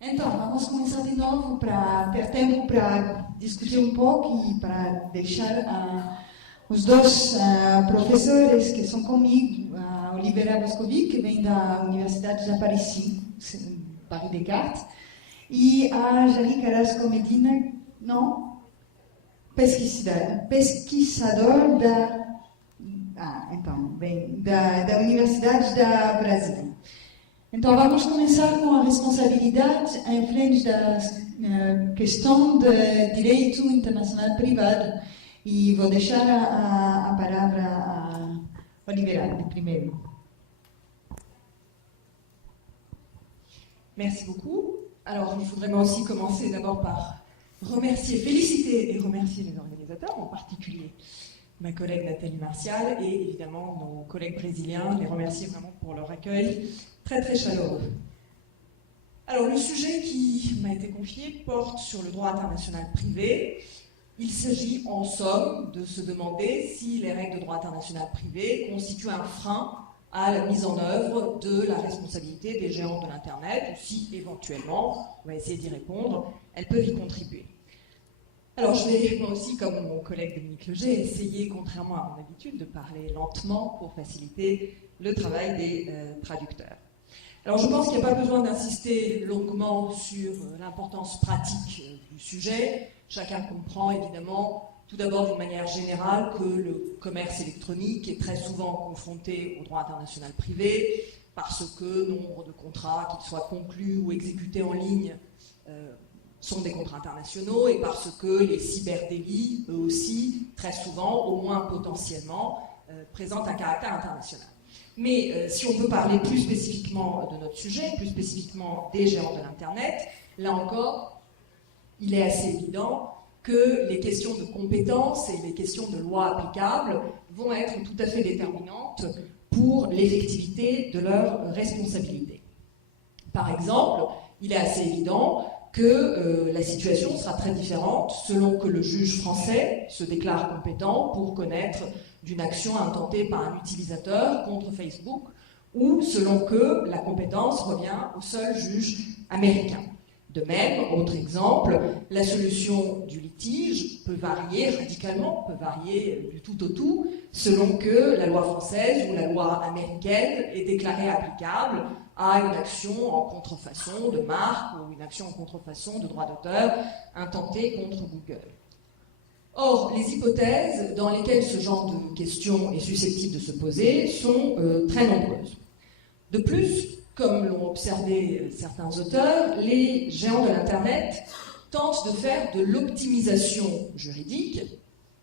Então, vamos começar de novo para ter tempo para discutir um pouco e para deixar os dois professores que são comigo, Olivera Boscovic, que vem da Universidade de Paris, Paris Descartes, e a Jali Carrasco Medina, não? Pesquisador da Universidade da Brasília. Então, vamos começar com a responsabilidade em frente da questão do direito internacional privado. E vou deixar a palavra a Olivera, primeiro. Merci beaucoup. Alors, il faudrait moi aussi commencer d'abord par remercier, féliciter et remercier les organisateurs, en particulier ma collègue Nathalie Martial et évidemment nos collègues brésiliens, les remercier vraiment pour leur accueil très très chaleureux. Alors, le sujet qui m'a été confié porte sur le droit international privé. Il s'agit en somme de se demander si les règles de droit international privé constituent un frein à la mise en œuvre de la responsabilité des géants de l'Internet, ou si éventuellement, on va essayer d'y répondre, elles peuvent y contribuer. Alors je vais, moi aussi, comme mon collègue Dominique Leger, essayer, contrairement à mon habitude, de parler lentement pour faciliter le travail des traducteurs. Alors je pense qu'il n'y a pas besoin d'insister longuement sur l'importance pratique du sujet. Chacun comprend évidemment, tout d'abord d'une manière générale, que le commerce électronique est très souvent confronté au droit international privé, parce que nombre de contrats, qu'ils soient conclus ou exécutés en ligne, sont des contrats internationaux, et parce que les cyberdélits, eux aussi, très souvent, au moins potentiellement, présentent un caractère international. Mais si on veut parler plus spécifiquement de notre sujet, plus spécifiquement des géants de l'Internet, là encore, il est assez évident que les questions de compétences et les questions de loi applicables vont être tout à fait déterminantes pour l'effectivité de leurs responsabilités. Par exemple, il est assez évident que la situation sera très différente selon que le juge français se déclare compétent pour connaître d'une action intentée par un utilisateur contre Facebook, ou selon que la compétence revient au seul juge américain. De même, autre exemple, la solution du litige peut varier radicalement, peut varier du tout au tout, selon que la loi française ou la loi américaine est déclarée applicable à une action en contrefaçon de marque ou une action en contrefaçon de droit d'auteur intentée contre Google. Or, les hypothèses dans lesquelles ce genre de question est susceptible de se poser sont très nombreuses. De plus, comme l'ont observé certains auteurs, les géants de l'Internet tentent de faire de l'optimisation juridique,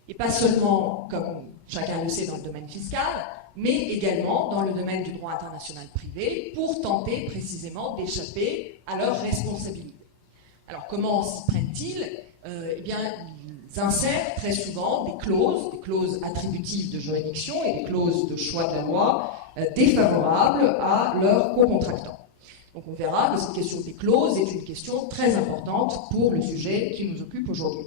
et pas seulement, comme chacun le sait, dans le domaine fiscal, mais également dans le domaine du droit international privé, pour tenter précisément d'échapper à leurs responsabilités. Alors comment s'y prennent-ils ? Eh bien, ils insèrent très souvent des clauses attributives de juridiction et des clauses de choix de la loi défavorables à leurs co-contractants. Donc on verra que cette question des clauses est une question très importante pour le sujet qui nous occupe aujourd'hui.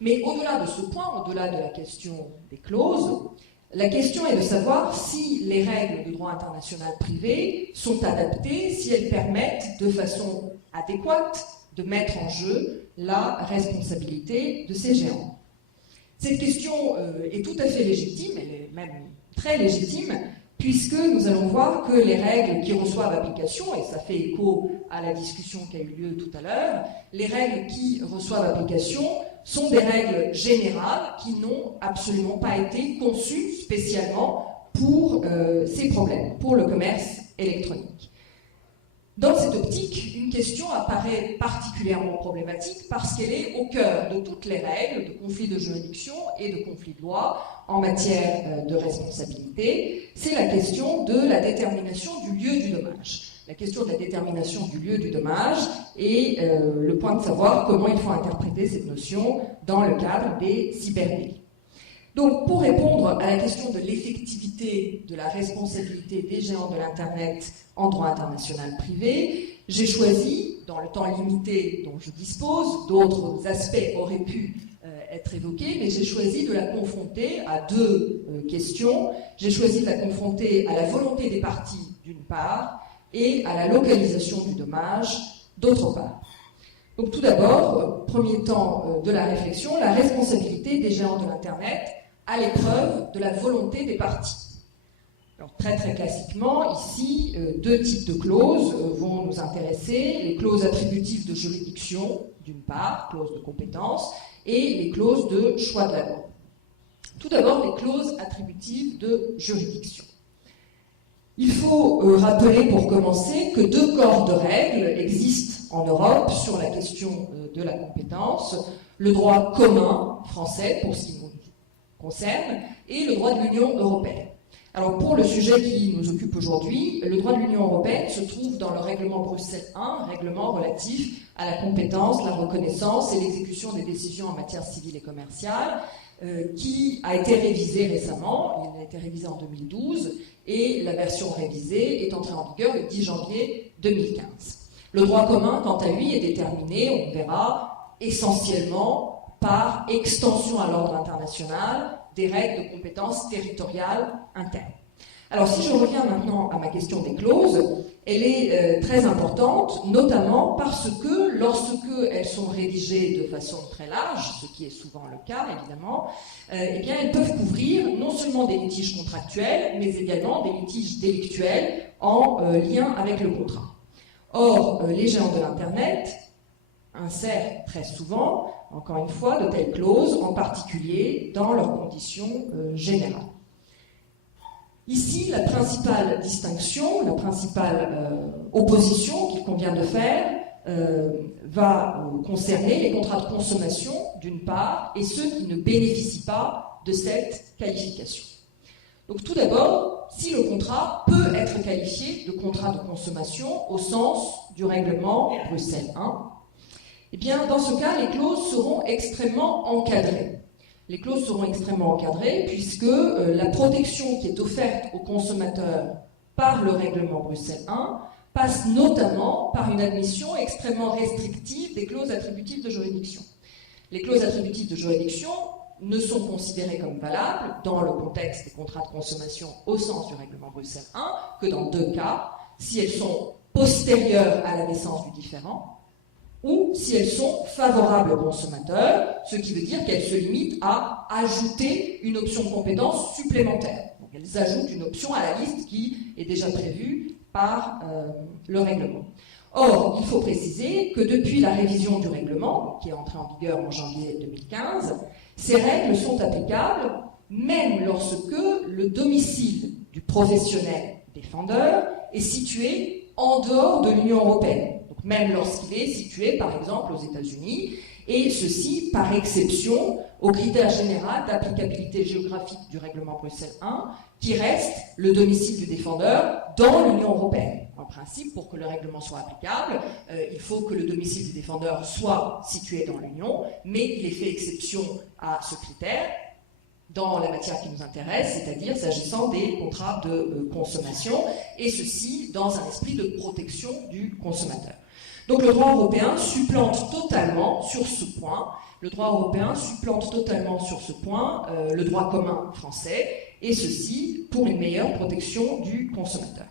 Mais au-delà de ce point, au-delà de la question des clauses, la question est de savoir si les règles de droit international privé sont adaptées, si elles permettent de façon adéquate de mettre en jeu la responsabilité de ces géants. Cette question est tout à fait légitime, elle est même très légitime, puisque nous allons voir que les règles qui reçoivent application, et ça fait écho à la discussion qui a eu lieu tout à l'heure, les règles qui reçoivent application sont des règles générales qui n'ont absolument pas été conçues spécialement pour ces problèmes, pour le commerce électronique. Dans cette optique, une question apparaît particulièrement problématique parce qu'elle est au cœur de toutes les règles de conflit de juridiction et de conflit de loi en matière de responsabilité. C'est la question de la détermination du lieu du dommage. La question de la détermination du lieu du dommage et le point de savoir comment il faut interpréter cette notion dans le cadre des cyberdélits. Donc, pour répondre à la question de l'effectivité de la responsabilité des géants de l'Internet en droit international privé, j'ai choisi, dans le temps limité dont je dispose, d'autres aspects auraient pu être évoqués, mais j'ai choisi de la confronter à deux questions. J'ai choisi de la confronter à la volonté des parties, d'une part, et à la localisation du dommage, d'autre part. Donc tout d'abord, premier temps de la réflexion, la responsabilité des géants de l'Internet à l'épreuve de la volonté des parties. Alors, très très classiquement, ici, deux types de clauses vont nous intéresser. Les clauses attributives de juridiction, d'une part, clauses de compétence, et les clauses de choix de la loi. Tout d'abord, les clauses attributives de juridiction. Il faut rappeler pour commencer que deux corps de règles existent en Europe sur la question de la compétence. Le droit commun français, pour ce qui nous concerne, et le droit de l'Union européenne. Alors pour le sujet qui nous occupe aujourd'hui, le droit de l'Union européenne se trouve dans le règlement Bruxelles I, règlement relatif à la compétence, la reconnaissance et l'exécution des décisions en matière civile et commerciale, qui a été révisé récemment. Il a été révisé en 2012 et la version révisée est entrée en vigueur le 10 janvier 2015. Le droit commun, quant à lui, est déterminé, on verra, essentiellement par extension à l'ordre international des règles de compétences territoriales internes. Alors si je reviens maintenant à ma question des clauses, elle est très importante, notamment parce que lorsque elles sont rédigées de façon très large, ce qui est souvent le cas évidemment, eh bien elles peuvent couvrir non seulement des litiges contractuels, mais également des litiges délictuels en lien avec le contrat. Or, les géants de l'Internet insèrent très souvent, encore une fois, de telles clauses, en particulier dans leurs conditions générales. Ici, la principale distinction, la principale opposition qu'il convient de faire va concerner les contrats de consommation, d'une part, et ceux qui ne bénéficient pas de cette qualification. Donc tout d'abord, si le contrat peut être qualifié de contrat de consommation au sens du règlement Bruxelles I, eh bien, dans ce cas, les clauses seront extrêmement encadrées. Les clauses seront extrêmement encadrées puisque la protection qui est offerte aux consommateurs par le règlement Bruxelles I passe notamment par une admission extrêmement restrictive des clauses attributives de juridiction. Les clauses attributives de juridiction ne sont considérées comme valables dans le contexte des contrats de consommation au sens du règlement Bruxelles I que dans deux cas, si elles sont postérieures à la naissance du différend, ou si elles sont favorables aux consommateurs, ce qui veut dire qu'elles se limitent à ajouter une option de compétence supplémentaire. Donc elles ajoutent une option à la liste qui est déjà prévue par le règlement. Or, il faut préciser que depuis la révision du règlement, qui est entrée en vigueur en janvier 2015, ces règles sont applicables même lorsque le domicile du professionnel défendeur est situé en dehors de l'Union européenne. Même lorsqu'il est situé, par exemple, aux États-Unis, et ceci par exception au critère général d'applicabilité géographique du règlement Bruxelles I, qui reste le domicile du défendeur dans l'Union européenne. En principe, pour que le règlement soit applicable, il faut que le domicile du défendeur soit situé dans l'Union, mais il est fait exception à ce critère dans la matière qui nous intéresse, c'est-à-dire s'agissant des contrats de consommation, et ceci dans un esprit de protection du consommateur. Donc le droit européen supplante totalement sur ce point, le droit commun français, et ceci pour une meilleure protection du consommateur.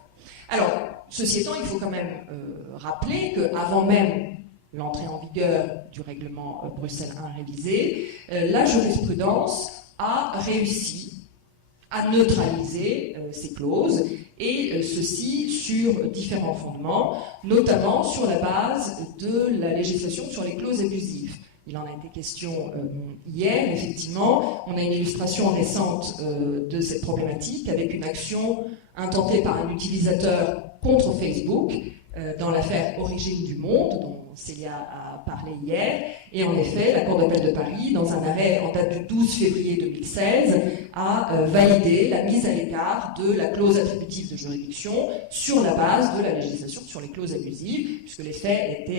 Alors, ceci étant, il faut quand même rappeler qu'avant même l'entrée en vigueur du règlement Bruxelles I révisé, la jurisprudence a réussi à neutraliser ces clauses, et ceci sur différents fondements, notamment sur la base de la législation sur les clauses abusives. Il en a été question hier, effectivement. On a une illustration récente de cette problématique avec une action intentée par un utilisateur contre Facebook dans l'affaire Origine du Monde, dont Célia a parlé hier. Et en effet, la Cour d'appel de Paris, dans un arrêt en date du 12 février 2016, a validé la mise à l'écart de la clause attributive de juridiction sur la base de la législation sur les clauses abusives, puisque les faits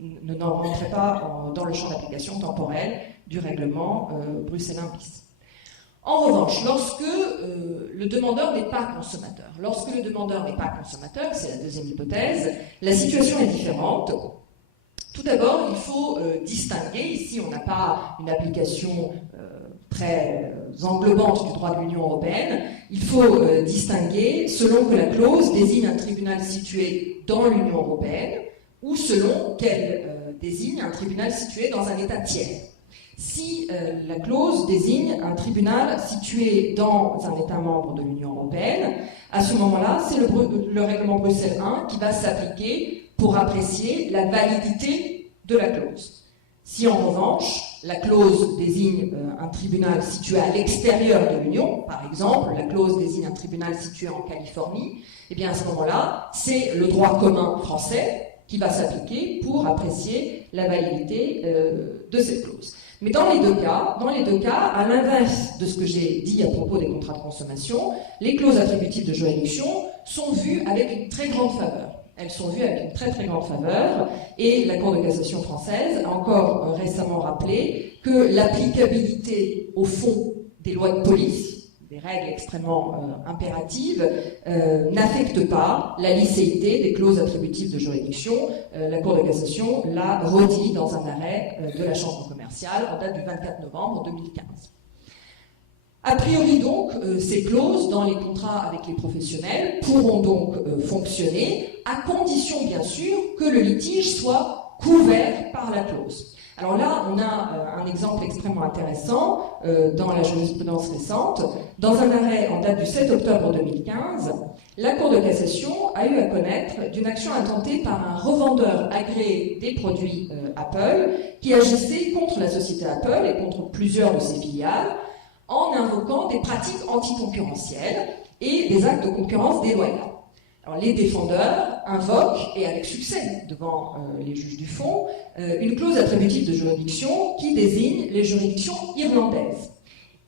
ne rentraient pas dans le champ d'application temporel du règlement Bruxelles I bis. En revanche, lorsque le demandeur n'est pas consommateur, c'est la deuxième hypothèse, la situation est différente. Tout d'abord, il faut distinguer, ici on n'a pas une application très englobante du droit de l'Union européenne, il faut distinguer selon que la clause désigne un tribunal situé dans l'Union européenne ou selon qu'elle désigne un tribunal situé dans un État tiers. Si la clause désigne un tribunal situé dans un État membre de l'Union européenne, à ce moment-là, c'est le règlement Bruxelles I qui va s'appliquer pour apprécier la validité de la clause. Si en revanche, la clause désigne un tribunal situé à l'extérieur de l'Union, par exemple, la clause désigne un tribunal situé en Californie, eh bien à ce moment-là, c'est le droit commun français qui va s'appliquer pour apprécier la validité de cette clause. Mais dans les deux cas, à l'inverse de ce que j'ai dit à propos des contrats de consommation, les clauses attributives de juridiction sont vues avec une très grande faveur. Elles sont vues avec une très très grande faveur, et la Cour de cassation française a encore récemment rappelé que l'applicabilité au fond des lois de police, des règles extrêmement impératives, n'affecte pas la licéité des clauses attributives de juridiction. La Cour de cassation l'a redit dans un arrêt de la Chambre commerciale en date du 24 novembre 2015. A priori donc, ces clauses dans les contrats avec les professionnels pourront donc fonctionner, à condition bien sûr que le litige soit couvert par la clause. Alors là, on a un exemple extrêmement intéressant dans la jurisprudence récente. Dans un arrêt en date du 7 octobre 2015, la Cour de cassation a eu à connaître d'une action intentée par un revendeur agréé des produits Apple qui agissait contre la société Apple et contre plusieurs de ses filiales en invoquant des pratiques anticoncurrentielles et des actes de concurrence déloyale. Alors, les défendeurs invoquent, et avec succès devant les juges du fond, une clause attributive de juridiction qui désigne les juridictions irlandaises.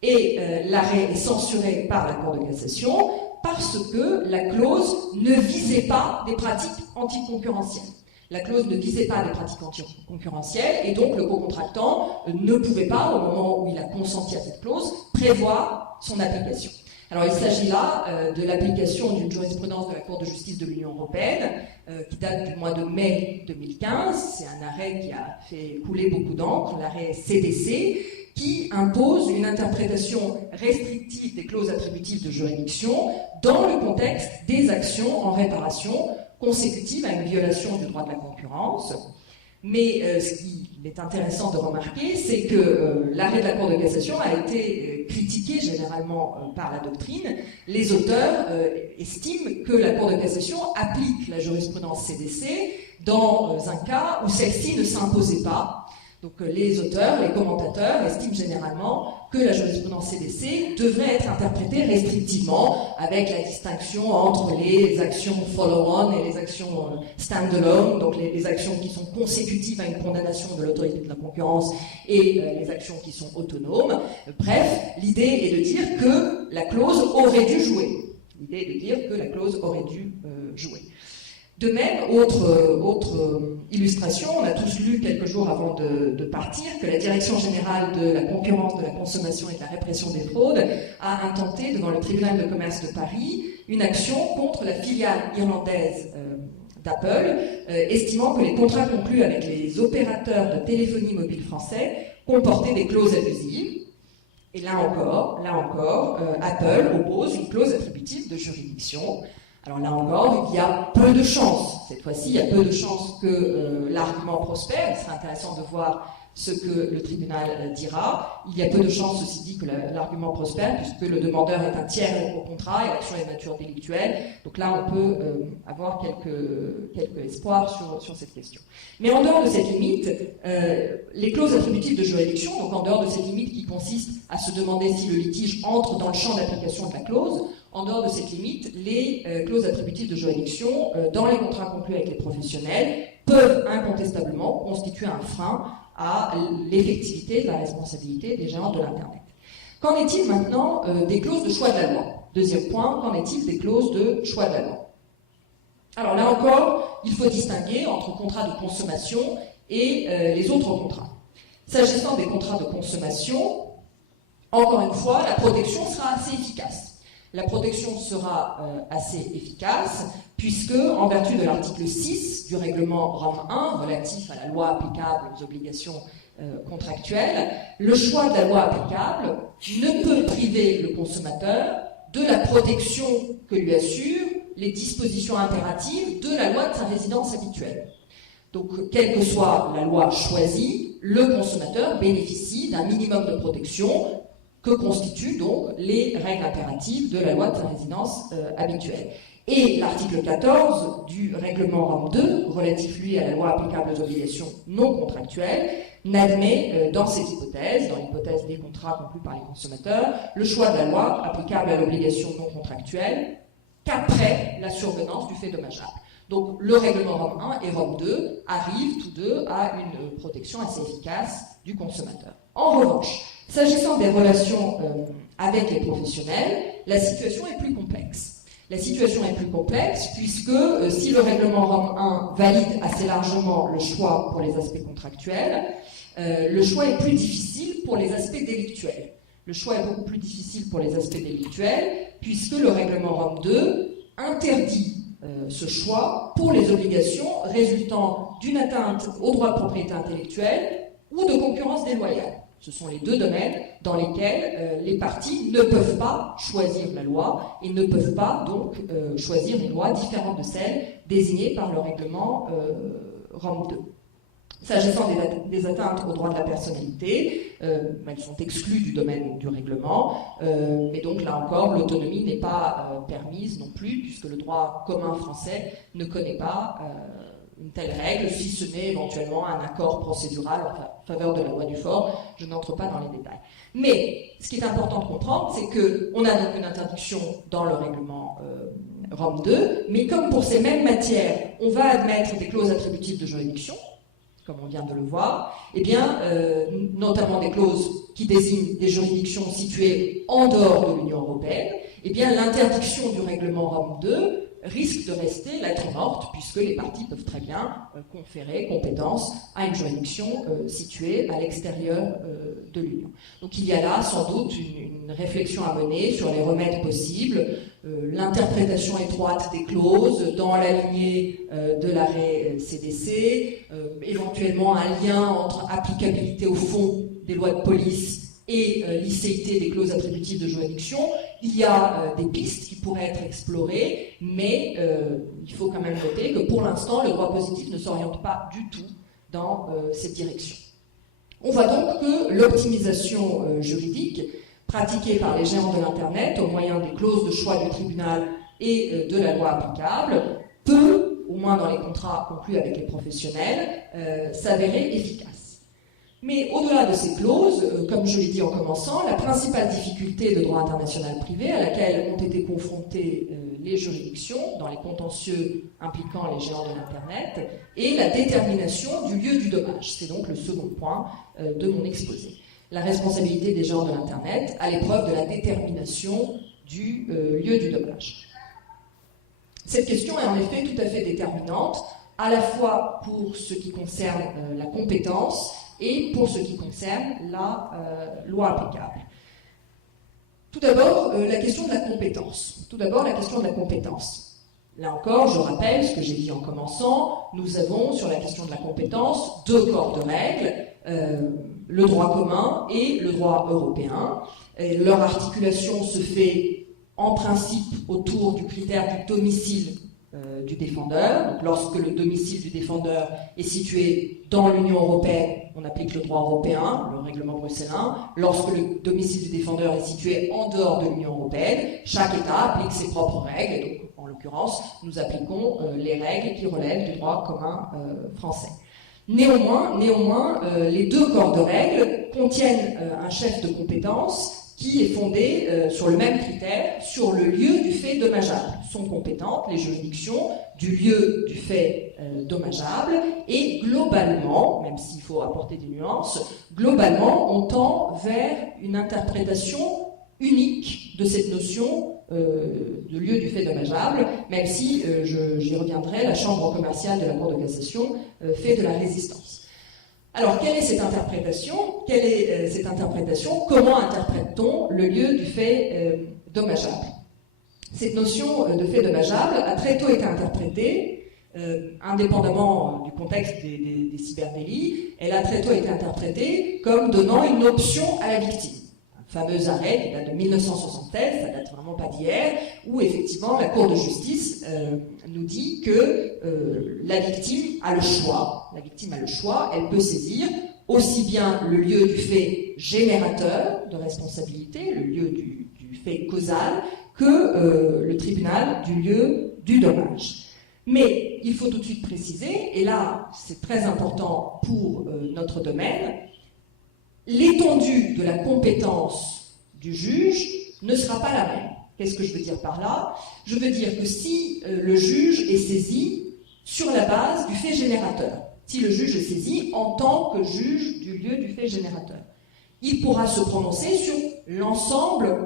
Et l'arrêt est censuré par la Cour de cassation parce que la clause ne visait pas des pratiques anticoncurrentielles. La clause ne visait pas des pratiques anticoncurrentielles, et donc le co-contractant ne pouvait pas, au moment où il a consenti à cette clause, prévoir son application. Alors il s'agit là de l'application d'une jurisprudence de la Cour de justice de l'Union européenne qui date du mois de mai 2015. C'est un arrêt qui a fait couler beaucoup d'encre, l'arrêt CDC, qui impose une interprétation restrictive des clauses attributives de juridiction dans le contexte des actions en réparation consécutives à une violation du droit de la concurrence. Mais ce qui est intéressant de remarquer, c'est que l'arrêt de la Cour de cassation a été critiqué généralement par la doctrine. Les auteurs estiment que la Cour de cassation applique la jurisprudence CDC dans un cas où celle-ci ne s'imposait pas. Donc les auteurs, les commentateurs estiment généralement que la jurisprudence CDC devrait être interprétée restrictivement, avec la distinction entre les actions follow-on et les actions stand-alone, donc les actions qui sont consécutives à une condamnation de l'autorité de la concurrence et les actions qui sont autonomes. Bref, l'idée est de dire que la clause aurait dû jouer. L'idée est de dire que la clause aurait dû jouer. De même, autre illustration, on a tous lu quelques jours avant de partir que la Direction générale de la concurrence, de la consommation et de la répression des fraudes a intenté devant le tribunal de commerce de Paris une action contre la filiale irlandaise d'Apple, estimant que les contrats conclus avec les opérateurs de téléphonie mobile français comportaient des clauses abusives. Et là encore, Apple oppose une clause attributive de juridiction. Alors là encore, il y a peu de chances, cette fois-ci, il y a peu de chances que l'argument prospère. Il sera intéressant de voir ce que le tribunal dira. Il y a peu de chances, ceci dit, que l'argument prospère, puisque le demandeur est un tiers au contrat et l'action est de nature délictuelle. Donc là, on peut avoir quelques espoirs sur cette question. Mais en dehors de cette limite, les clauses attributives de juridiction, donc en dehors de cette limite qui consiste à se demander si le litige entre dans le champ d'application de la clause, en dehors de cette limite, les clauses attributives de juridiction dans les contrats conclus avec les professionnels peuvent incontestablement constituer un frein à l'effectivité de la responsabilité des gérants de l'Internet. Qu'en est-il maintenant des clauses de choix de la loi? Deuxième point, qu'en est-il des clauses de choix de la loi? Alors là encore, il faut distinguer entre contrats de consommation et les autres contrats. S'agissant des contrats de consommation, encore une fois, la protection sera assez efficace. La protection sera assez efficace puisque, en vertu de l'article 6 du règlement Rome 1 relatif à la loi applicable aux obligations contractuelles, le choix de la loi applicable ne peut priver le consommateur de la protection que lui assurent les dispositions impératives de la loi de sa résidence habituelle. Donc, quelle que soit la loi choisie, le consommateur bénéficie d'un minimum de protection que constituent donc les règles impératives de la loi de sa résidence habituelle. Et l'article 14 du règlement Rome 2, relatif lui à la loi applicable aux obligations non contractuelles, n'admet dans cette hypothèse, dans l'hypothèse des contrats conclus par les consommateurs, le choix de la loi applicable à l'obligation non contractuelle qu'après la survenance du fait dommageable. Donc le règlement Rome 1 et Rome 2 arrivent tous deux à une protection assez efficace du consommateur. En revanche, s'agissant des relations avec les professionnels, la situation est plus complexe. La situation est plus complexe puisque si le règlement Rome 1 valide assez largement le choix pour les aspects contractuels, le choix est plus difficile pour les aspects délictuels. Le choix est beaucoup plus difficile pour les aspects délictuels puisque le règlement Rome 2 interdit ce choix pour les obligations résultant d'une atteinte au droit de propriété intellectuelle ou de concurrence déloyale. Ce sont les deux domaines dans lesquels les parties ne peuvent pas choisir la loi et ne peuvent pas donc choisir une loi différente de celle désignée par le règlement Rome 2. S'agissant des atteintes aux droits de la personnalité, elles sont exclues du domaine du règlement, mais donc là encore, l'autonomie n'est pas permise non plus, puisque le droit commun français ne connaît pas une telle règle, si ce n'est éventuellement un accord procédural en faveur de la loi du fort. Je n'entre pas dans les détails. Mais ce qui est important de comprendre, c'est qu'on a donc une interdiction dans le règlement Rome 2, mais comme pour ces mêmes matières, on va admettre des clauses attributives de juridiction, comme on vient de le voir, eh bien, notamment des clauses qui désignent des juridictions situées en dehors de l'Union européenne, eh bien, l'interdiction du règlement Rome 2 risque de rester lettre morte, puisque les parties peuvent très bien conférer compétence à une juridiction située à l'extérieur de l'Union. Donc il y a là sans doute une réflexion à mener sur les remèdes possibles, l'interprétation étroite des clauses dans la lignée de l'arrêt CDC, éventuellement un lien entre applicabilité au fond des lois de police et licéité des clauses attributives de juridiction. Il y a des pistes qui pourraient être explorées, mais il faut quand même noter que pour l'instant, le droit positif ne s'oriente pas du tout dans cette direction. On voit donc que l'optimisation juridique pratiquée par les géants de l'Internet au moyen des clauses de choix du tribunal et de la loi applicable peut, au moins dans les contrats conclus avec les professionnels, s'avérer efficace. Mais au-delà de ces clauses, comme je l'ai dit en commençant, la principale difficulté de droit international privé à laquelle ont été confrontées les juridictions dans les contentieux impliquant les géants de l'Internet est la détermination du lieu du dommage. C'est donc le second point de mon exposé. La responsabilité des géants de l'Internet à l'épreuve de la détermination du lieu du dommage. Cette question est en effet tout à fait déterminante, à la fois pour ce qui concerne la compétence et pour ce qui concerne la loi applicable. Tout d'abord, la question de la compétence. Là encore, je rappelle ce que j'ai dit en commençant, nous avons sur la question de la compétence deux corps de règles, le droit commun et le droit européen. Et leur articulation se fait en principe autour du critère du domicile du défendeur. Donc, lorsque le domicile du défendeur est situé dans l'Union européenne, on applique le droit européen, le règlement bruxellien. Lorsque le domicile du défendeur est situé en dehors de l'Union européenne, chaque État applique ses propres règles. Et donc, en l'occurrence, nous appliquons les règles qui relèvent du droit commun français. Néanmoins, les deux corps de règles contiennent un chef de compétence qui est fondé sur le même critère, sur le lieu du fait dommageable. Sont compétentes les juridictions du lieu du fait dommageable et globalement, même s'il faut apporter des nuances, globalement on tend vers une interprétation unique de cette notion de lieu du fait dommageable, même si, j'y reviendrai, la Chambre commerciale de la Cour de cassation fait de la résistance. Alors, quelle est cette interprétation ? Comment interprète-t-on le lieu du fait dommageable ? Cette notion de fait dommageable a très tôt été interprétée, indépendamment du contexte des cyberdélits, elle a très tôt été interprétée comme donnant une option à la victime. fameux arrêt qui date de 1976, ça date vraiment pas d'hier, où effectivement la Cour de justice nous dit que la victime a le choix. La victime a le choix, elle peut saisir aussi bien le lieu du fait générateur de responsabilité, le lieu du fait causal, que le tribunal du lieu du dommage. Mais il faut tout de suite préciser, et là c'est très important pour notre domaine, l'étendue de la compétence du juge ne sera pas la même. Qu'est-ce que je veux dire par là? Je veux dire que si le juge est saisi sur la base du fait générateur, si le juge est saisi en tant que juge du lieu du fait générateur, il pourra se prononcer sur l'ensemble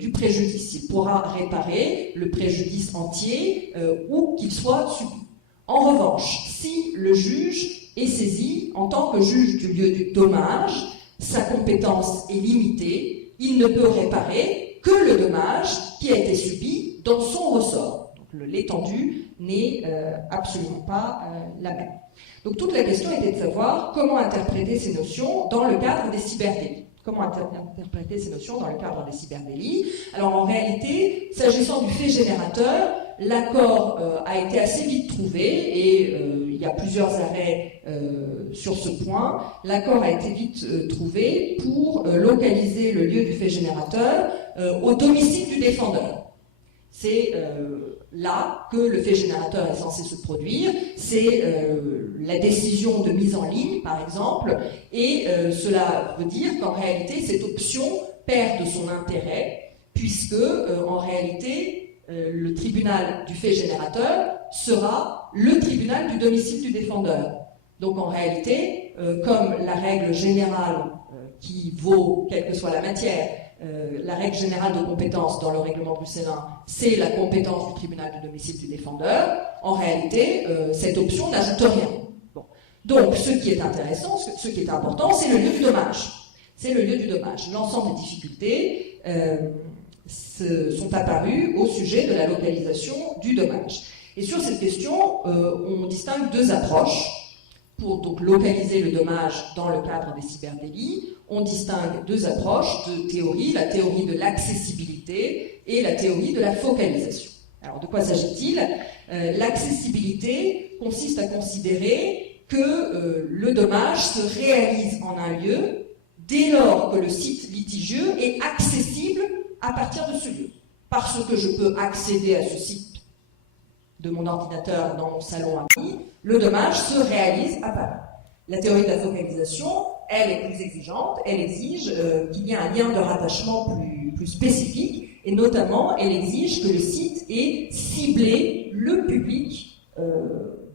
du préjudice. Il pourra réparer le préjudice entier où qu'il soit subi. En revanche, si le juge est saisi en tant que juge du lieu du dommage, sa compétence est limitée, il ne peut réparer que le dommage qui a été subi dans son ressort. Donc l'étendue n'est absolument pas la même. Donc toute la question était de savoir comment interpréter ces notions dans le cadre des cyberdélits. Comment interpréter ces notions dans le cadre des cyberdélits? Alors en réalité, s'agissant du fait générateur, l'accord a été assez vite trouvé et il y a plusieurs arrêts sur ce point. L'accord a été vite trouvé pour localiser le lieu du fait générateur au domicile du défendeur. C'est là que le fait générateur est censé se produire, c'est la décision de mise en ligne, par exemple, et cela veut dire qu'en réalité, cette option perd de son intérêt, puisque, en réalité, le tribunal du fait générateur sera le tribunal du domicile du défendeur. Donc, en réalité, comme la règle générale qui vaut, quelle que soit la matière, la règle générale de compétence dans le règlement bruxellois, c'est la compétence du tribunal du domicile du défendeur. En réalité, cette option n'ajoute rien. Bon. Donc, ce qui est intéressant, ce qui est important, c'est le lieu du dommage. C'est le lieu du dommage. L'ensemble des difficultés sont apparues au sujet de la localisation du dommage. Et sur cette question, on distingue deux approches. Pour donc localiser le dommage dans le cadre des cyberdélits, on distingue deux approches de théorie, la théorie de l'accessibilité et la théorie de la focalisation. Alors de quoi s'agit-il? L'accessibilité consiste à considérer que le dommage se réalise en un lieu dès lors que le site litigieux est accessible à partir de ce lieu. Parce que je peux accéder à ce site de mon ordinateur dans mon salon à Paris, le dommage se réalise à Paris. La théorie de la focalisation, elle est plus exigeante, elle exige qu'il y ait un lien de rattachement plus spécifique, et notamment, elle exige que le site ait ciblé le public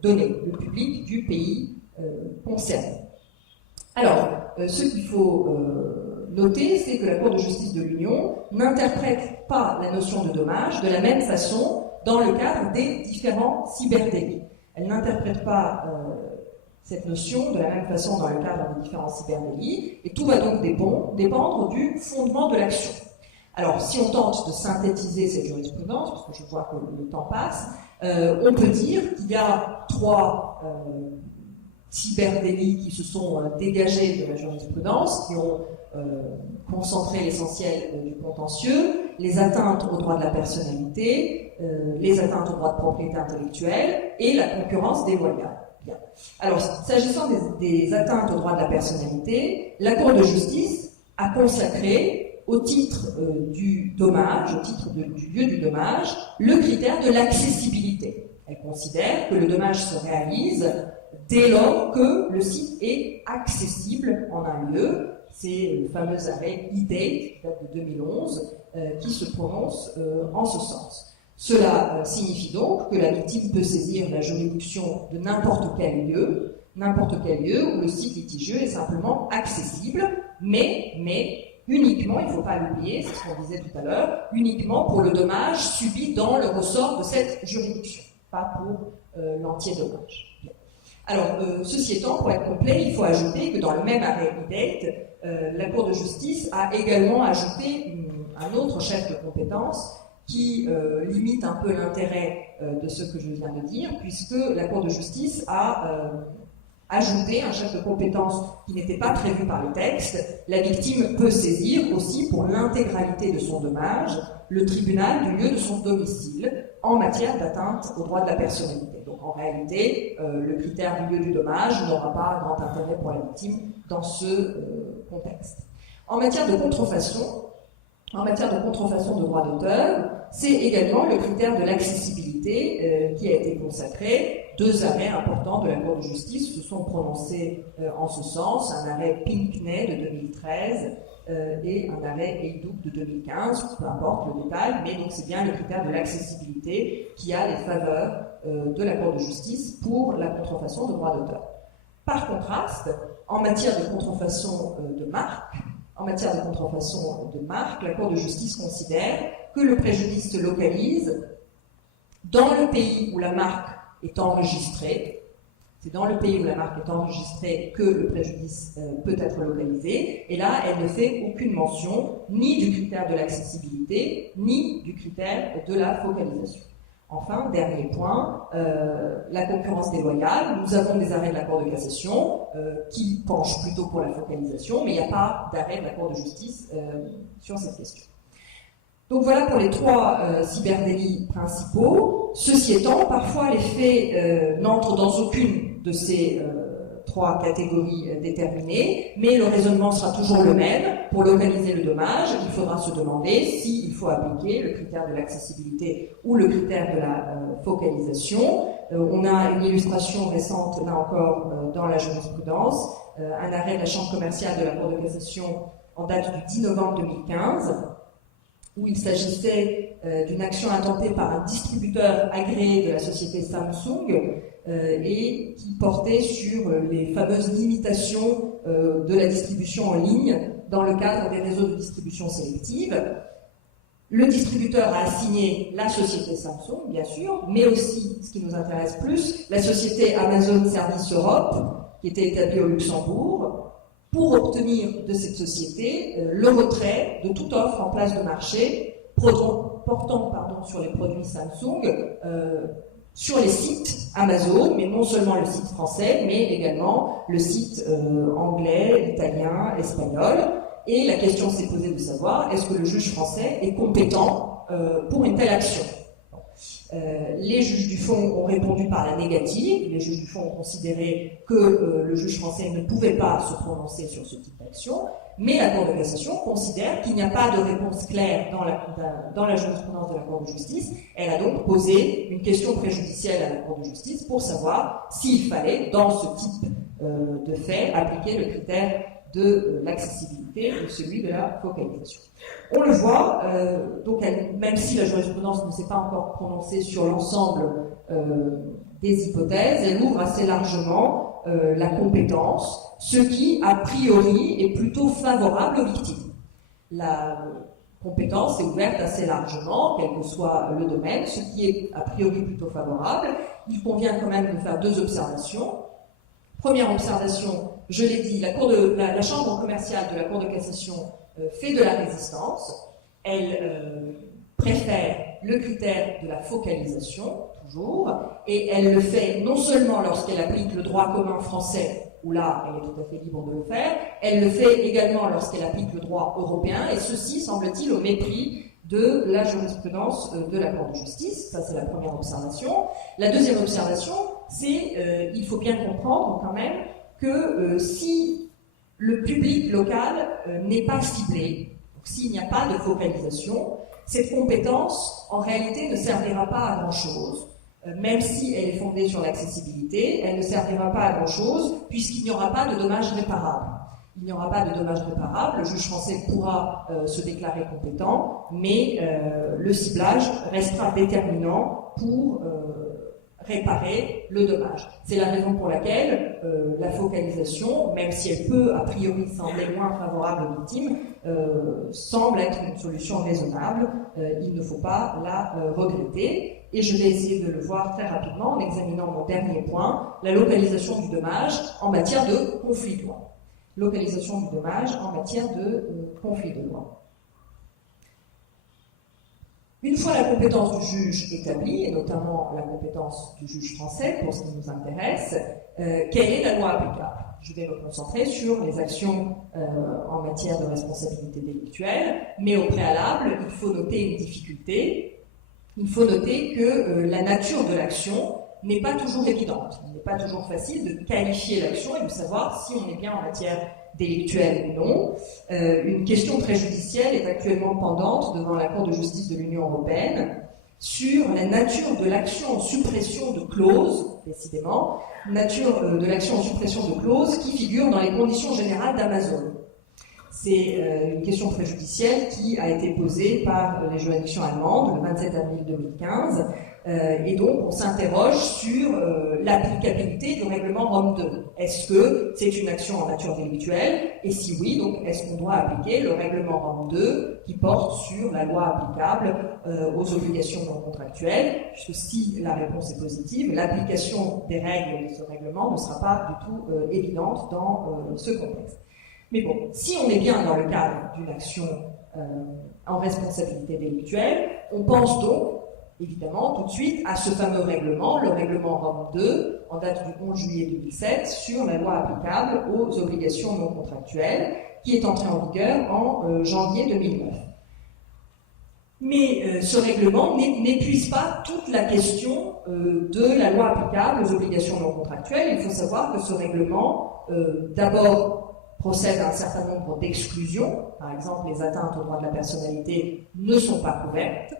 donné, le public du pays concerné. Alors, ce qu'il faut noter, c'est que la Cour de justice de l'Union n'interprète pas la notion de dommage de la même façon dans le cadre des différents cyberdélits. Elle n'interprète pas cette notion de la même façon dans le cadre des différents cyberdélits, et tout va donc dépendre du fondement de l'action. Alors, si on tente de synthétiser cette jurisprudence, parce que je vois que le temps passe, on peut dire qu'il y a trois cyberdélits qui se sont dégagés de la jurisprudence, qui ont concentré l'essentiel du contentieux, les atteintes aux droits de la personnalité, les atteintes aux droits de propriété intellectuelle et la concurrence déloyale. Bien. Alors, s'agissant des atteintes aux droits de la personnalité, la Cour de justice a consacré au titre du dommage, au titre du lieu du dommage, le critère de l'accessibilité. Elle considère que le dommage se réalise dès lors que le site est accessible en un lieu. C'est le fameux arrêt E-Date, qui date de 2011, qui se prononce en ce sens. Cela signifie donc que la victime peut saisir la juridiction de n'importe quel lieu où le site litigieux est simplement accessible, mais uniquement, il ne faut pas l'oublier, c'est ce qu'on disait tout à l'heure, uniquement pour le dommage subi dans le ressort de cette juridiction, pas pour l'entier dommage. Alors, ceci étant, pour être complet, il faut ajouter que dans le même arrêt E-Date, la Cour de justice a également ajouté un autre chef de compétence qui limite un peu l'intérêt de ce que je viens de dire, puisque la Cour de justice a ajouter un chef de compétence qui n'était pas prévu par le texte, la victime peut saisir aussi pour l'intégralité de son dommage le tribunal du lieu de son domicile en matière d'atteinte aux droits de la personnalité. Donc en réalité, le critère du lieu du dommage n'aura pas grand intérêt pour la victime dans ce contexte. En matière de contrefaçon de droit d'auteur, c'est également le critère de l'accessibilité qui a été consacré. 2 arrêts importants de la Cour de justice se sont prononcés en ce sens, un arrêt Pinckney de 2013 et un arrêt Heiduc de 2015, peu importe le détail, mais donc c'est bien le critère de l'accessibilité qui a les faveurs de la Cour de justice pour la contrefaçon de droit d'auteur. Par contraste, en matière de contrefaçon de marque, la Cour de justice considère que le préjudice se localise dans le pays où la marque est enregistrée. C'est dans le pays où la marque est enregistrée que le préjudice peut être localisé. Et là, elle ne fait aucune mention ni du critère de l'accessibilité, ni du critère de la focalisation. Enfin, dernier point, la concurrence déloyale. Nous avons des arrêts de la Cour de cassation qui penchent plutôt pour la focalisation, mais il n'y a pas d'arrêt de la Cour de justice sur cette question. Donc voilà pour les 3 cyberdélits principaux. Ceci étant, parfois les faits n'entrent dans aucune de ces 3 catégories déterminées, mais le raisonnement sera toujours le même. Pour localiser le dommage, il faudra se demander s'il faut appliquer le critère de l'accessibilité ou le critère de la focalisation. On a une illustration récente, là encore, dans la jurisprudence, un arrêt de la Chambre commerciale de la Cour de cassation en date du 10 novembre 2015, où il s'agissait d'une action intentée par un distributeur agréé de la société Samsung et qui portait sur les fameuses limitations de la distribution en ligne dans le cadre des réseaux de distribution sélective. Le distributeur a assigné la société Samsung, bien sûr, mais aussi, ce qui nous intéresse plus, la société Amazon Service Europe, qui était établie au Luxembourg, pour obtenir de cette société le retrait de toute offre en place de marché portant sur les produits Samsung sur les sites Amazon, mais non seulement le site français, mais également le site anglais, italien, espagnol. Et la question s'est posée de savoir, est-ce que le juge français est compétent pour une telle action ? Les juges du fond ont répondu par la négative. Les juges du fond ont considéré que le juge français ne pouvait pas se prononcer sur ce type d'action, mais la Cour de cassation considère qu'il n'y a pas de réponse claire dans la jurisprudence de la Cour de justice. Elle a donc posé une question préjudicielle à la Cour de justice pour savoir s'il fallait, dans ce type de fait, appliquer le critère de l'accessibilité ou celui de la focalisation. On le voit, donc même si la jurisprudence ne s'est pas encore prononcée sur l'ensemble des hypothèses, elle ouvre assez largement la compétence, ce qui, a priori, est plutôt favorable aux victimes. La compétence est ouverte assez largement, quel que soit le domaine, ce qui est a priori plutôt favorable. Il convient quand même de faire 2 observations. Première observation, je l'ai dit, la chambre commerciale de la Cour de cassation fait de la résistance. Elle préfère le critère de la focalisation, toujours, et elle le fait non seulement lorsqu'elle applique le droit commun français, où là, elle est tout à fait libre de le faire, elle le fait également lorsqu'elle applique le droit européen, et ceci, semble-t-il, au mépris de la jurisprudence de la Cour de justice. Ça, c'est la première observation. La deuxième observation, c'est il faut bien comprendre quand même que si le public local n'est pas ciblé, donc s'il n'y a pas de focalisation, cette compétence, en réalité, ne servira pas à grand-chose. Même si elle est fondée sur l'accessibilité, elle ne servira pas à grand-chose puisqu'il n'y aura pas de dommages réparables. Il n'y aura pas de dommages réparables, le juge français pourra se déclarer compétent, mais le ciblage restera déterminant pour réparer le dommage. C'est la raison pour laquelle la focalisation, même si elle peut a priori sembler moins favorable aux victimes, semble être une solution raisonnable. Il ne faut pas la regretter. Et je vais essayer de le voir très rapidement en examinant mon dernier point, la localisation du dommage en matière de conflit de loi. Localisation du dommage en matière de conflit de loi. Une fois la compétence du juge établie, et notamment la compétence du juge français pour ce qui nous intéresse, quelle est la loi applicable? Je vais me concentrer sur les actions en matière de responsabilité délictuelle, mais au préalable, il faut noter une difficulté. Il faut noter que la nature de l'action n'est pas toujours évidente. Il n'est pas toujours facile de qualifier l'action et de savoir si on est bien en matière délictuelle ou non. Une question préjudicielle est actuellement pendante devant la Cour de justice de l'Union européenne sur la nature de l'action en suppression de clause, décidément, nature de l'action en suppression de clause qui figure dans les conditions générales d'Amazon. C'est une question préjudicielle qui a été posée par les juridictions allemandes le 27 avril 2015, et donc on s'interroge sur l'applicabilité du règlement Rome II. Est-ce que c'est une action en nature délictuelle? Et si oui, donc est-ce qu'on doit appliquer le règlement Rome II qui porte sur la loi applicable aux obligations non contractuelles? Puisque si la réponse est positive, l'application des règles de ce règlement ne sera pas du tout évidente dans ce contexte. Mais bon, si on est bien dans le cadre d'une action en responsabilité délictuelle, on pense donc évidemment tout de suite à ce fameux règlement, le règlement Rome II, en date du 11 juillet 2007, sur la loi applicable aux obligations non contractuelles, qui est entré en vigueur en janvier 2009. Mais ce règlement n'épuise pas toute la question de la loi applicable aux obligations non contractuelles. Il faut savoir que ce règlement, d'abord, procède à un certain nombre d'exclusions. Par exemple, les atteintes aux droits de la personnalité ne sont pas couvertes.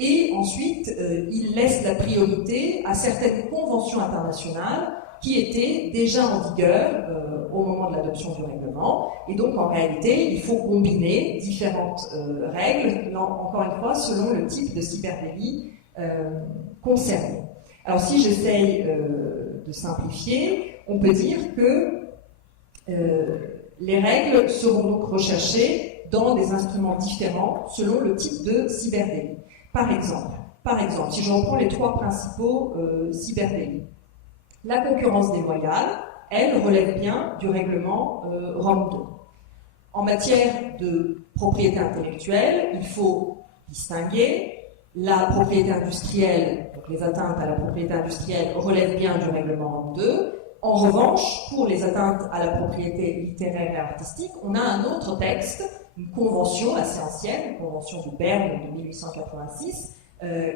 Et ensuite, il laisse la priorité à certaines conventions internationales qui étaient déjà en vigueur au moment de l'adoption du règlement. Et donc, en réalité, il faut combiner différentes règles, encore une fois, selon le type de cyberdélit concerné. Alors, si j'essaye de simplifier, on peut dire que les règles seront donc recherchées dans des instruments différents selon le type de cyberdélit. Par exemple, si je reprends les trois principaux cyberdélits, la concurrence déloyale, elle relève bien du règlement Rome II. En matière de propriété intellectuelle, il faut distinguer la propriété industrielle, donc les atteintes à la propriété industrielle relèvent bien du règlement Rome II. En revanche, pour les atteintes à la propriété littéraire et artistique, on a un autre texte, une convention assez ancienne, une convention de Berne de 1886,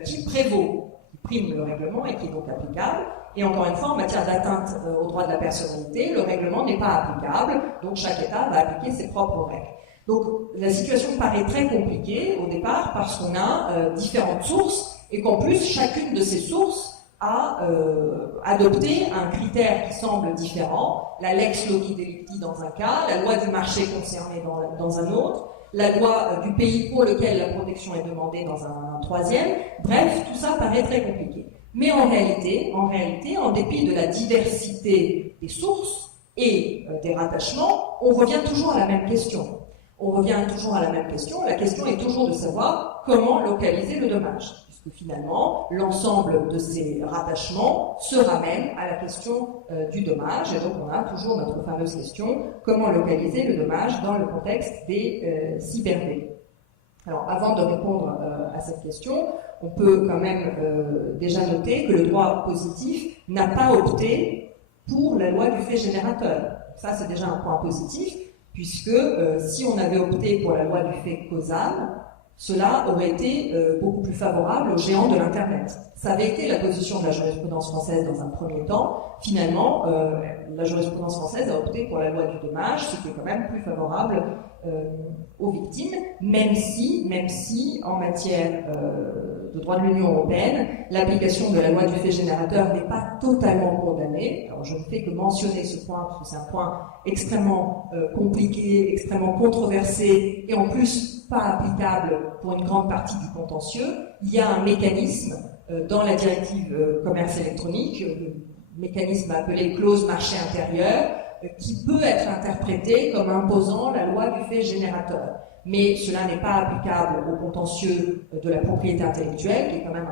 qui prévaut, qui prime le règlement et qui est donc applicable. Et encore une fois, en matière d'atteinte aux droits de la personnalité, le règlement n'est pas applicable, donc chaque État va appliquer ses propres règles. Donc la situation paraît très compliquée au départ parce qu'on a différentes sources et qu'en plus, chacune de ces sources a adopté un critère qui semble différent, la lex loci delicti dans un cas, la loi du marché concerné dans un autre, la loi du pays pour lequel la protection est demandée dans un troisième. Bref, tout ça paraît très compliqué. Mais en réalité, en dépit de la diversité des sources et des rattachements, on revient toujours à la même question. La question est toujours de savoir comment localiser le dommage. Que finalement, l'ensemble de ces rattachements se ramène à la question du dommage. Et donc, on a toujours notre fameuse question, comment localiser le dommage dans le contexte des cyberdélits. Alors, avant de répondre à cette question, on peut quand même déjà noter que le droit positif n'a pas opté pour la loi du fait générateur. Ça, c'est déjà un point positif, puisque si on avait opté pour la loi du fait causal, cela aurait été beaucoup plus favorable aux géants de l'Internet. Ça avait été la position de la jurisprudence française dans un premier temps. Finalement, la jurisprudence française a opté pour la loi du dommage, ce qui est quand même plus favorable aux victimes, même si en matière de droit de l'Union européenne, l'application de la loi du fait générateur n'est pas totalement condamnée. Alors je ne fais que mentionner ce point, parce que c'est un point extrêmement compliqué, extrêmement controversé, et en plus pas applicable pour une grande partie du contentieux. Il y a un mécanisme dans la directive commerce électronique, le mécanisme appelé clause marché intérieur, qui peut être interprété comme imposant la loi du fait générateur. Mais cela n'est pas applicable au contentieux de la propriété intellectuelle, qui est quand même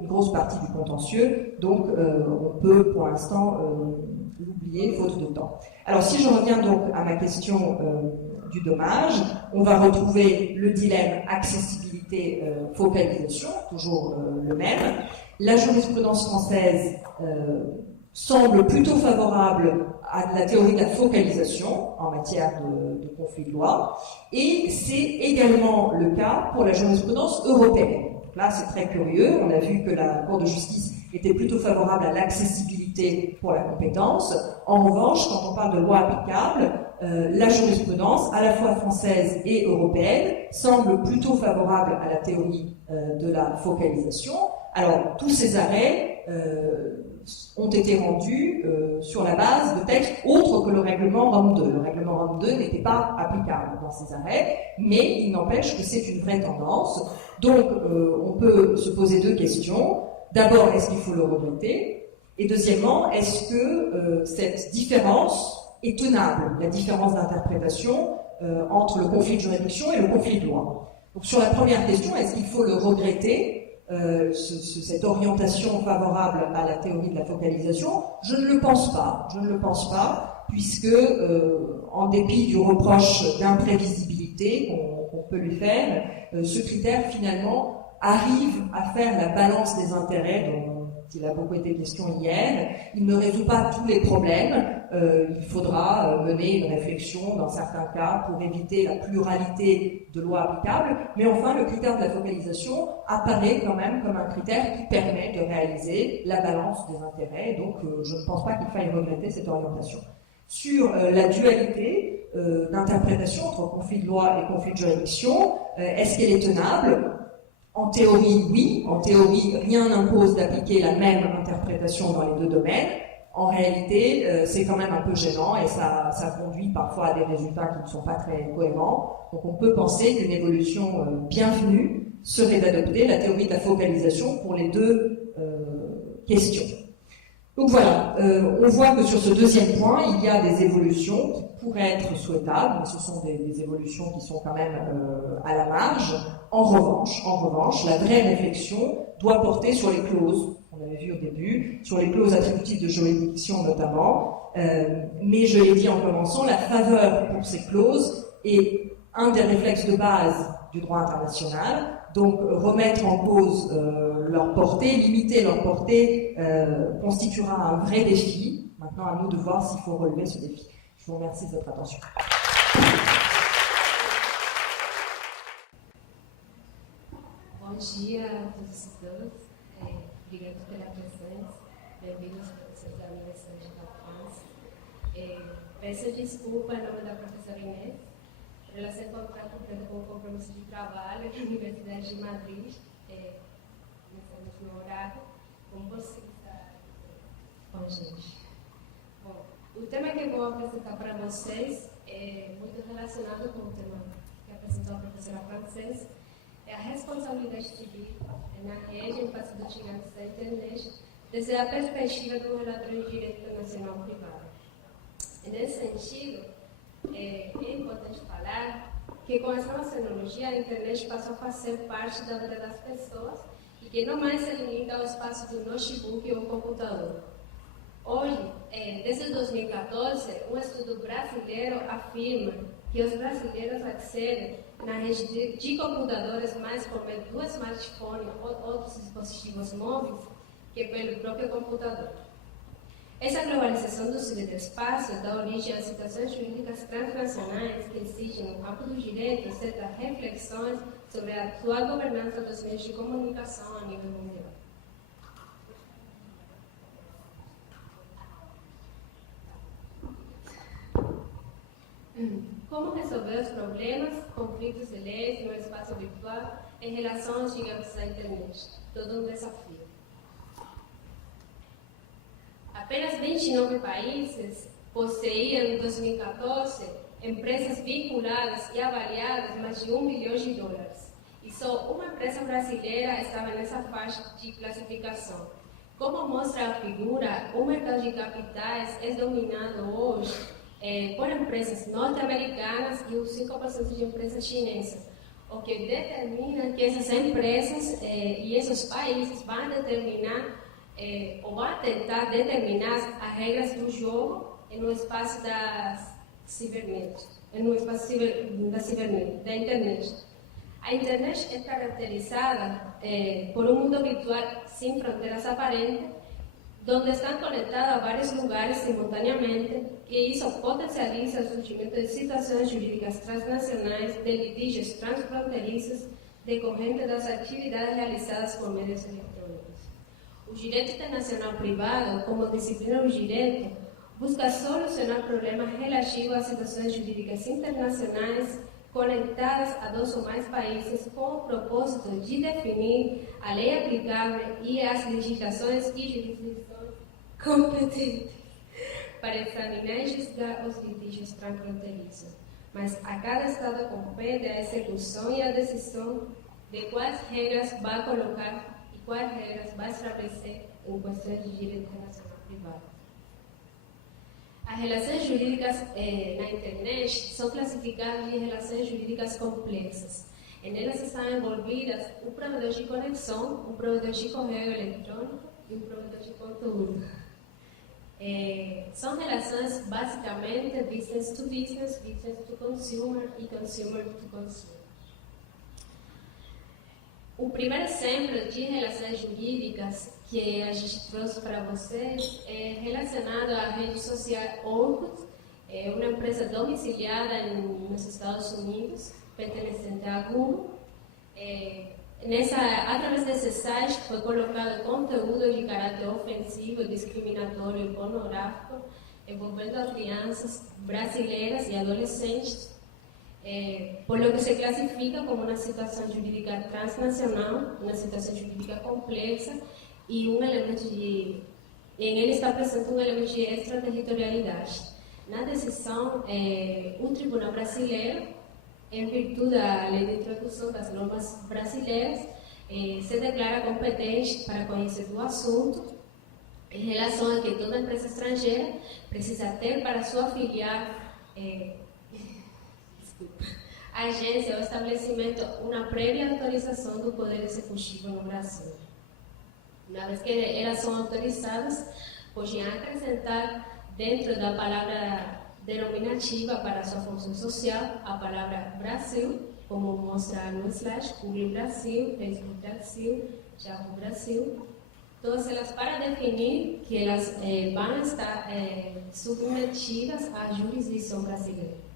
une grosse partie du contentieux, donc on peut pour l'instant l'oublier, faute de temps. Alors si je reviens donc à ma question du dommage. On va retrouver le dilemme accessibilité-focalisation, toujours le même. La jurisprudence française semble plutôt favorable à la théorie de la focalisation en matière de conflit de loi, et c'est également le cas pour la jurisprudence européenne. Donc là, c'est très curieux. On a vu que la Cour de justice était plutôt favorable à l'accessibilité pour la compétence. En revanche, quand on parle de loi applicable, la jurisprudence, à la fois française et européenne, semble plutôt favorable à la théorie de la focalisation. Alors, tous ces arrêts ont été rendus sur la base de textes autres que le règlement Rome 2. Le règlement Rome 2 n'était pas applicable dans ces arrêts, mais il n'empêche que c'est une vraie tendance. Donc, on peut se poser deux questions. D'abord, est-ce qu'il faut le regretter? Et deuxièmement, est-ce que cette différence est tenable, la différence d'interprétation entre le conflit de juridiction et le conflit de loi? Donc, sur la première question, est-ce qu'il faut le regretter? Cette orientation favorable à la théorie de la focalisation, je ne le pense pas. Je ne le pense pas, puisque en dépit du reproche d'imprévisibilité qu'on peut lui faire, ce critère finalement arrive à faire la balance des intérêts dont il a beaucoup été question hier. Il ne résout pas tous les problèmes. Il faudra mener une réflexion dans certains cas pour éviter la pluralité de lois applicables. Mais enfin, le critère de la focalisation apparaît quand même comme un critère qui permet de réaliser la balance des intérêts. Donc, je ne pense pas qu'il faille regretter cette orientation. Sur la dualité d'interprétation entre conflit de loi et conflit de juridiction, est-ce qu'elle est tenable? En théorie, oui. En théorie, rien n'impose d'appliquer la même interprétation dans les deux domaines. En réalité, c'est quand même un peu gênant et ça conduit parfois à des résultats qui ne sont pas très cohérents. Donc on peut penser qu'une évolution bienvenue serait d'adopter la théorie de la focalisation pour les deux questions. Donc voilà, on voit que sur ce deuxième point, il y a des évolutions qui pourraient être souhaitables, mais ce sont des évolutions qui sont quand même à la marge. En revanche, la vraie réflexion doit porter sur les clauses, on avait vu au début, sur les clauses attributives de juridiction notamment, mais je l'ai dit en commençant, la faveur pour ces clauses est un des réflexes de base du droit international. Donc remettre en cause leur portée, limiter leur portée, constituera un vrai défi. Maintenant, à nous de voir s'il faut relever ce défi. Je vous remercie de votre attention. Bom dia a todos e todas. Obrigado pela presença. Bem-vindos, professores da Universidade da França. Peço desculpa em nome da professora Inês, por ela ser cumprindo com o compromisso de trabalho na Universidade de Madrid, no horário. Como você está? Bom, gente. Bom, o tema que eu vou apresentar para vocês é muito relacionado com o tema que apresentou a professora Francesa. É a responsabilidade civil na rede em partidos gigantes da internet, desde a perspectiva do relator de direito nacional privado. E nesse sentido, é importante falar que com essa nova tecnologia, a internet passou a fazer parte da vida das pessoas e que não mais se limita ao espaço do notebook ou computador. Hoje, desde 2014, um estudo brasileiro afirma que os brasileiros acedem na rede de computadores mais por meio do smartphone ou outros dispositivos móveis que pelo próprio computador. Essa globalização do ciberespaço dá origem a situações jurídicas transnacionais que exigem, no campo do direito, certas reflexões sobre a atual governança dos meios de comunicação a nível mundial. Como resolver os problemas, conflitos de leis no espaço virtual em relação aos gigantes da internet? Todo um desafio. Apenas 29 países possuíam, em 2014, empresas vinculadas e avaliadas mais de $1 bilhão. E só uma empresa brasileira estava nessa faixa de classificação. Como mostra a figura, o mercado de capitais é dominado hoje por empresas norte-americanas e os 5% de empresas chinesas, o que determina que essas empresas e esses países vão determinar ou vão tentar determinar as regras do jogo no espaço das da internet. A internet é caracterizada por um mundo virtual sem fronteiras aparentes, onde estão conectados a vários lugares simultaneamente, e isso potencializa o surgimento de situações jurídicas transnacionais, de litígios transfronteiriços, decorrentes das atividades realizadas por meios eletrônicos. O direito internacional privado, como disciplina do direito, busca solucionar problemas relativos a situações jurídicas internacionais conectadas a 2 ou mais países com o propósito de definir a lei aplicável e as legislações e jurisdições competentes para examinar e julgar os litígios transfronteiriços. Mas a cada Estado compete a execução e a decisão de quais regras vai colocar e quais regras vai estabelecer em questões de direito internacional privado. As relações jurídicas na internet são classificadas de relações jurídicas complexas. Nelas estão envolvidas um provedor de conexão, um provedor de correio eletrônico e um provedor de conteúdo. São relações basicamente business to business, business to consumer e consumer to consumer. O primeiro exemplo de relações jurídicas que a gente trouxe para vocês é relacionado à rede social Orkut, uma empresa domiciliada nos Estados Unidos, pertencente à Google. Através desse site foi colocado conteúdo de caráter ofensivo, discriminatório e pornográfico envolvendo crianças brasileiras e adolescentes, por lo que se classifica como uma situação jurídica transnacional, uma situação jurídica complexa e em ele está presente um elemento de extraterritorialidade. Na decisão, o Tribunal Brasileiro, em virtude da Lei de Introdução das Normas Brasileiras, se declara competente para conhecer do assunto em relação a que toda empresa estrangeira precisa ter para sua filial agência ou estabelecimento uma prévia autorização do Poder Executivo no Brasil. Uma vez que elas são autorizadas, podem acrescentar dentro da palavra denominativa para sua função social a palavra Brasil, como mostra no slide, Google Brasil, Facebook Brasil, Yahoo Brasil, todas elas para definir que elas vão estar submetidas à jurisdição brasileira.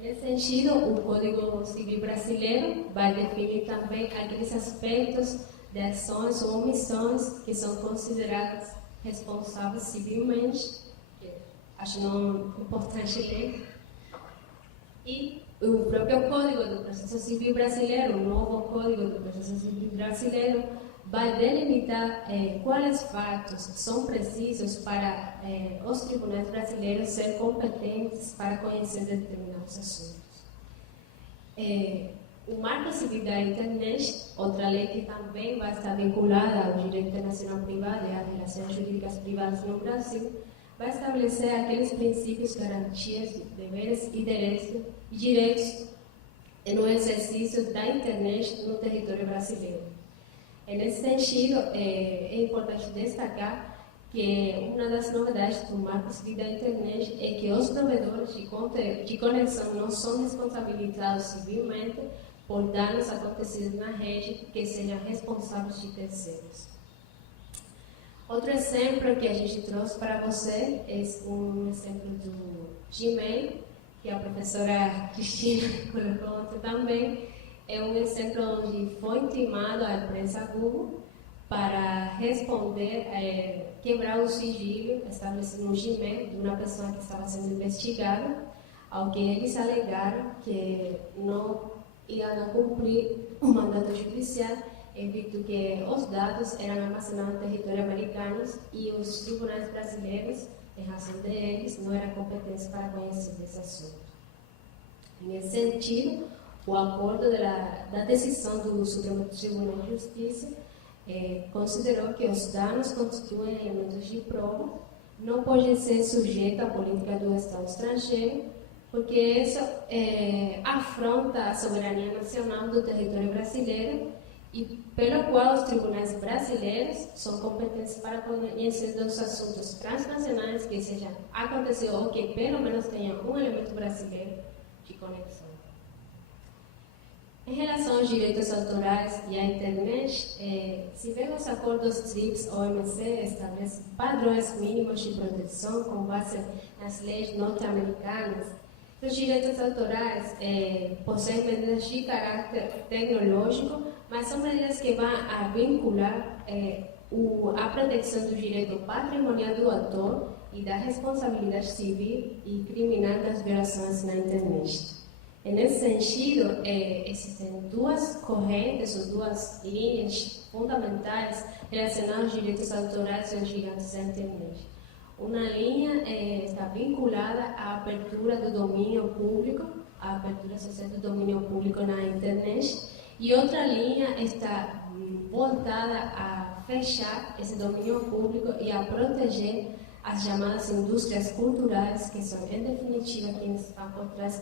Nesse sentido, o Código Civil Brasileiro vai definir também aqueles aspectos de ações ou omissões que são consideradas responsáveis civilmente, que acho não importante ler. E o próprio Código do Processo Civil Brasileiro, o novo Código do Processo Civil Brasileiro, vai delimitar quais fatos são precisos para os tribunais brasileiros serem competentes para conhecer determinados assuntos. O Marco Civil da Internet, outra lei que também vai estar vinculada ao direito internacional privado e às relações jurídicas privadas no Brasil, vai estabelecer aqueles princípios, garantias, deveres e direitos no exercício da internet no território brasileiro. Nesse sentido, é importante destacar que uma das novidades do Marco Civil da Internet é que os provedores de conexão não são responsabilizados civilmente por danos acontecidos na rede que sejam responsáveis de terceiros. Outro exemplo que a gente trouxe para você é um exemplo do Gmail, que a professora Cristina colocou ontem também. É um exemplo onde foi intimado a empresa Google para responder, quebrar o sigilo estabelecido no Gmail de uma pessoa que estava sendo investigada, ao que eles alegaram que não iam cumprir o mandato judicial, em virtude que os dados eram armazenados no território americano e os tribunais brasileiros, em razão deles, não eram competentes para conhecer desse assunto. Nesse sentido, o acordo da decisão do Supremo Tribunal de Justiça considerou que os danos constituem elementos de prova, não podem ser sujeitos à política do Estado estrangeiro, porque isso afronta a soberania nacional do território brasileiro e pelo qual os tribunais brasileiros são competentes para conhecer dos assuntos transnacionais que sejam acontecidos ou que pelo menos tenham um elemento brasileiro de conexão. Em relação aos direitos autorais e à internet, se bem os acordos TRIPS-OMC estabelecem padrões mínimos de proteção com base nas leis norte-americanas, os direitos autorais possuem medidas de caráter tecnológico, mas são medidas que vão a vincular a proteção do direito patrimonial do autor e da responsabilidade civil e criminal das violações na internet. Nesse sentido, existem duas correntes ou duas linhas fundamentais relacionadas aos direitos autorais e aos gigantes da internet. Uma linha está vinculada à abertura do domínio público, à abertura social do domínio público na internet, e outra linha está voltada a fechar esse domínio público e a proteger as chamadas indústrias culturais, que são, em definitiva, quem está por trás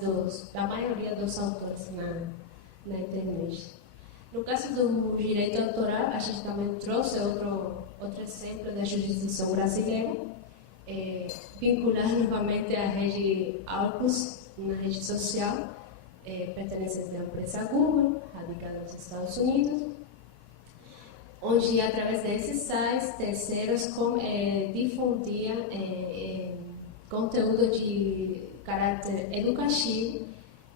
da maioria dos autores na internet. No caso do direito autoral, a gente também trouxe outro exemplo da jurisdição brasileira, vinculado novamente à rede Arcus, uma rede social, pertencente à empresa Google, radicada nos Estados Unidos, onde, através desses sites, terceiros difundiam conteúdo de caráter educativo,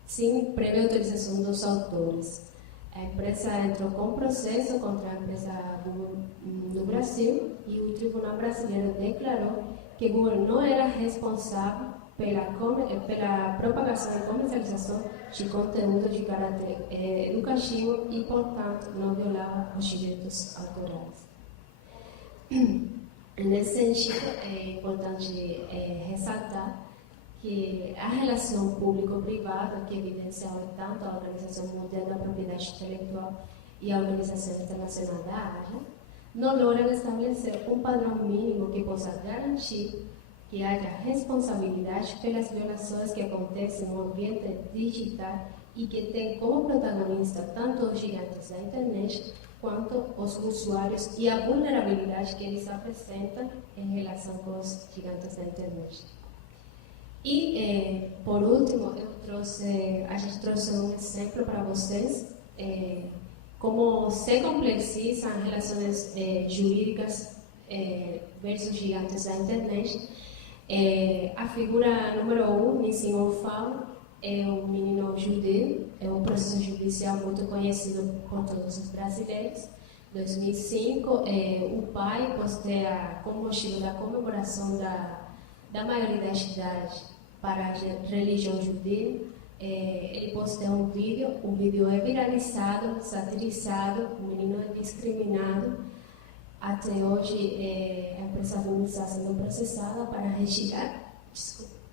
sem prévia autorização dos autores. A empresa entrou com processo contra a empresa Google no Brasil e o Tribunal Brasileiro declarou que Google não era responsável pela propagação e comercialização de conteúdo de caráter educativo e, portanto, não violava os direitos autorais. Nesse sentido, é importante ressaltar que a relação público-privada, que evidenciava tanto a Organização Mundial da Propriedade Intelectual e a Organização Internacional da Área, não logram estabelecer um padrão mínimo que possa garantir que haja responsabilidade pelas violações que acontecem no ambiente digital e que tem como protagonista tanto os gigantes da internet quanto os usuários e a vulnerabilidade que eles apresentam em relação com os gigantes da internet. E, por último, a gente trouxe um exemplo para vocês, como se complexizam as relações jurídicas versus gigantes da internet. A figura número 1, Nissim Orfallo, é um menino judeu, é um processo judicial muito conhecido por todos os brasileiros. Em 2005, o pai posteia, como motivo da comemoração da maioridade de idade para a religião judia, ele posteia um vídeo, o vídeo é viralizado, satirizado, o menino é discriminado. Até hoje, a empresa Google está sendo processada para retirar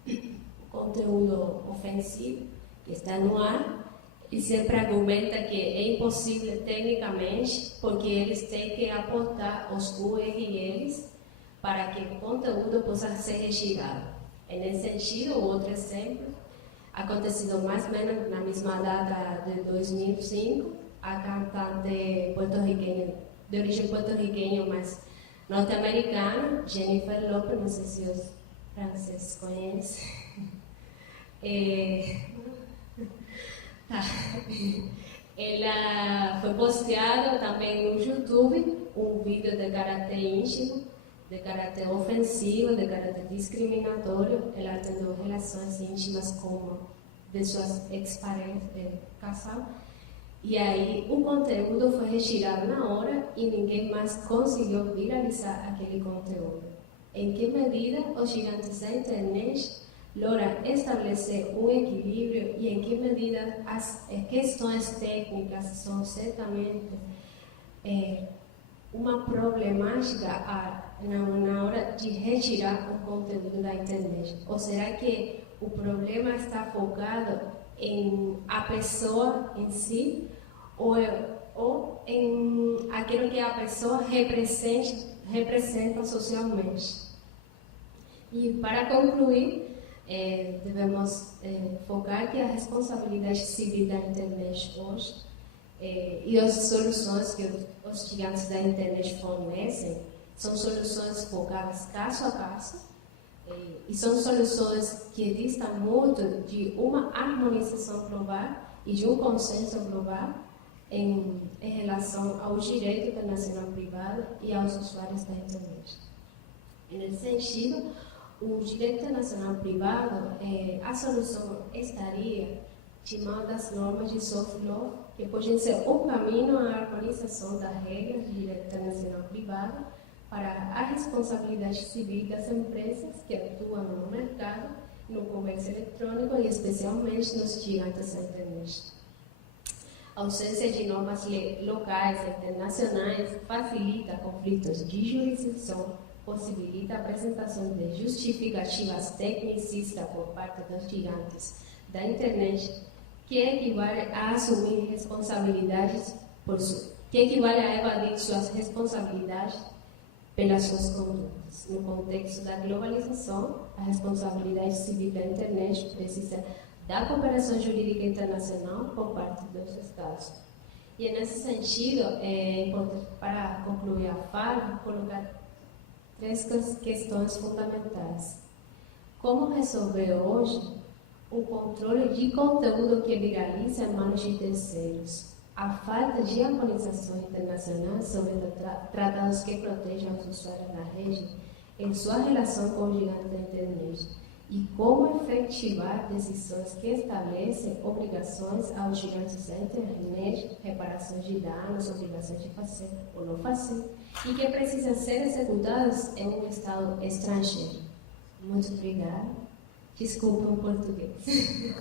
o conteúdo ofensivo que está no ar e sempre argumenta que é impossível tecnicamente, porque eles têm que apontar os URLs para que o conteúdo possa ser retirado. Nesse sentido, outro exemplo, acontecido mais ou menos na mesma data de 2005, a cantante porto-riquenha, de origem porto-riquenha, mas norte-americana, Jennifer Lopez, não sei se os franceses conhecem. Ela foi posteada também no YouTube um vídeo de caráter íntimo, de caráter ofensivo, de caráter discriminatório. Ela tendo relações íntimas com de suas ex-parentes de casal. E aí o conteúdo foi retirado na hora e ninguém mais conseguiu viralizar aquele conteúdo. Em que medida os gigantes da internet logram estabelecer um equilíbrio e em que medida as questões técnicas são certamente uma problemática na hora de retirar o conteúdo da internet? Ou será que o problema está focado em a pessoa em si ou em aquilo que a pessoa representa socialmente? E para concluir, devemos focar que a responsabilidade civil da internet hoje E as soluções que os gigantes da internet fornecem são soluções focadas caso a caso, e são soluções que distam muito de uma harmonização global e de um consenso global em relação ao direito internacional privado e aos usuários da internet. Nesse sentido, o direito internacional privado, a solução estaria de mão das normas de soft law, que podem ser um caminho à harmonização das regras de direito internacional privado para a responsabilidade civil das empresas que atuam no mercado, no comércio eletrônico e especialmente nos gigantes da internet. A ausência de normas locais e internacionais facilita conflitos de jurisdição, possibilita a apresentação de justificativas tecnicistas por parte dos gigantes da internet, que equivale a assumir responsabilidades que equivale a evadir suas responsabilidades pelas suas condutas. No contexto da globalização, a responsabilidade civil da internet precisa da cooperação jurídica internacional por parte dos Estados. E é nesse sentido, é importante, para concluir a fala, colocar 3 questões fundamentais. Como resolver hoje o controle de conteúdo que viraliza em manos de terceiros? A falta de harmonização internacional sobre tratados que protejam os usuários da rede em sua relação com o gigante da internet. E como efetivar decisões que estabelecem obrigações aos gigantes da internet, reparações de danos, obrigações de fazer ou não fazer, e que precisam ser executadas em um Estado estrangeiro. Muito obrigada. Desculpa o português.